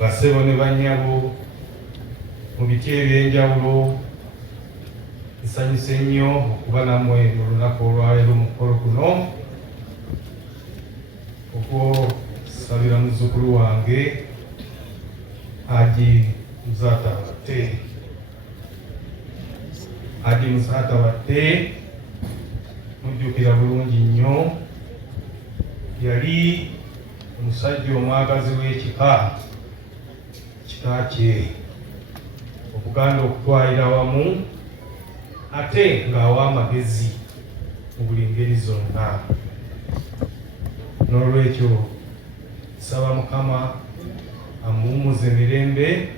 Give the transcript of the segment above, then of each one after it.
bassebo ne bannyabo mu biti ebyenjawulo, nsanyuse nnyo okuba nammwe mu lunaku olwaleero mu mukolo guno okusabira muzzukulu wange Haji Muzata Batte mujjukira bulungi nnyo. Yali omusajja omwagazi w'ekika kye, Obuganda okutwalira wamu ate ng'awa amagezi mu buli ngeri zonna. N'olwekyo nsaba Mukama amuwummuze emirembe,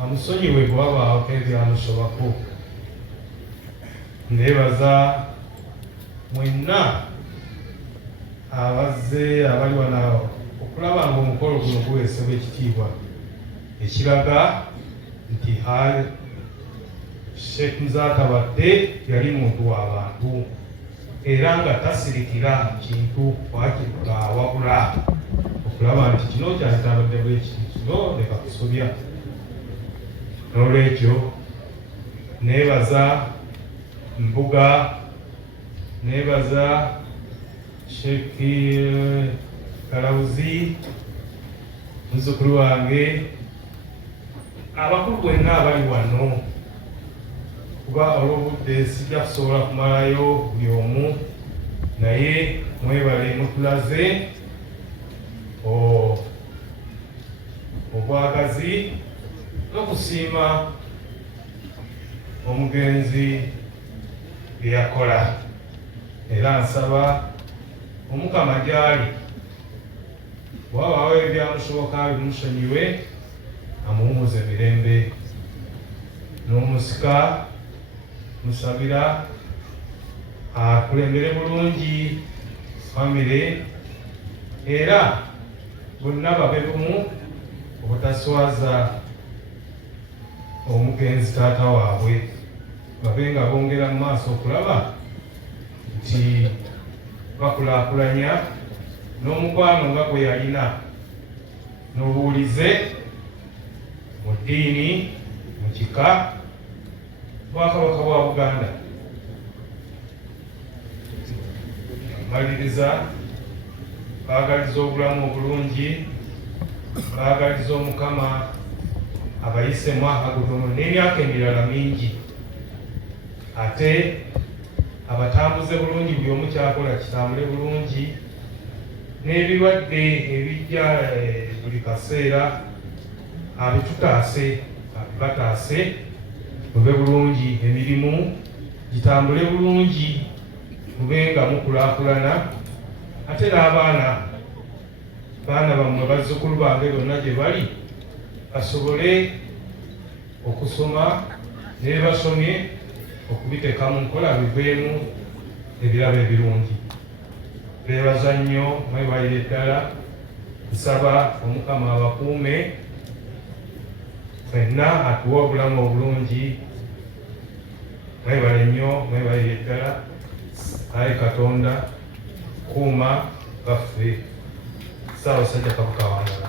amusonyiwe bwe wabaako ebyamusobako. Nneebaza mwenna abazze abali wano okulaba ng'omukolo guno guweesebwa ekitiibwa ekiraga nti Sheikh Muzata Batte yali muntu w'abantu era nga tasirikira kintu wabula okulaba nti kino kyalitabadde bwekiti, kino leka kusobya. N'olwekyo neebaza Mbuga, neebaza Sheikh Kalawuzi muzzukulu wange, abakulu bwenna abali wano, kuba olw'obudde sijja kusobola kumalayo buli omu, naye mwebale mutulaze obwagazi n'okusiima omugenzi bye yakola. Era nsaba Omukama gy'ali bw'abaawo ebyamusoboka bimusonyiwe, amuwummuze emirembe. N'omusika musabira akulembere bulungi famire, era bonna babe bumu obutaswaza omugenzi taata waabwe, babe nga bongera mu maaso okulaba nti bakulaakulanya n'omukwano nga gwe yalina n'obuwulize mu ddiini, mu kika, Bwakabaka bwa Buganda. Maliriza baagaliza obulamu obulungi, baagaliza Omukama abayise mwaka guno n'emyaka emirala mingi, ate abatambuze bulungi, buli omu kyakola kitambule bulungi, n'ebirwadde ebijja buli kaseera abitutaase, abibataase, mube bulungi, emirimu gitambule bulungi, mube nga mukulaakulana, ate n'abaana bammwe bazzukulu bange bonna gye bali basobole okusoma ne basomye okubiteeka mu nkola biveemu ebirabo ebirungi. Beebaza nnyo, mwebalire ddala. Nsaba Omukama abakuume, ffenna atuwa obulamu obulungi. Mwebale nnyo, mwebalire ddala. Ayi Katonda kuuma baffe. Ssaabasajja Kabaka Wangala.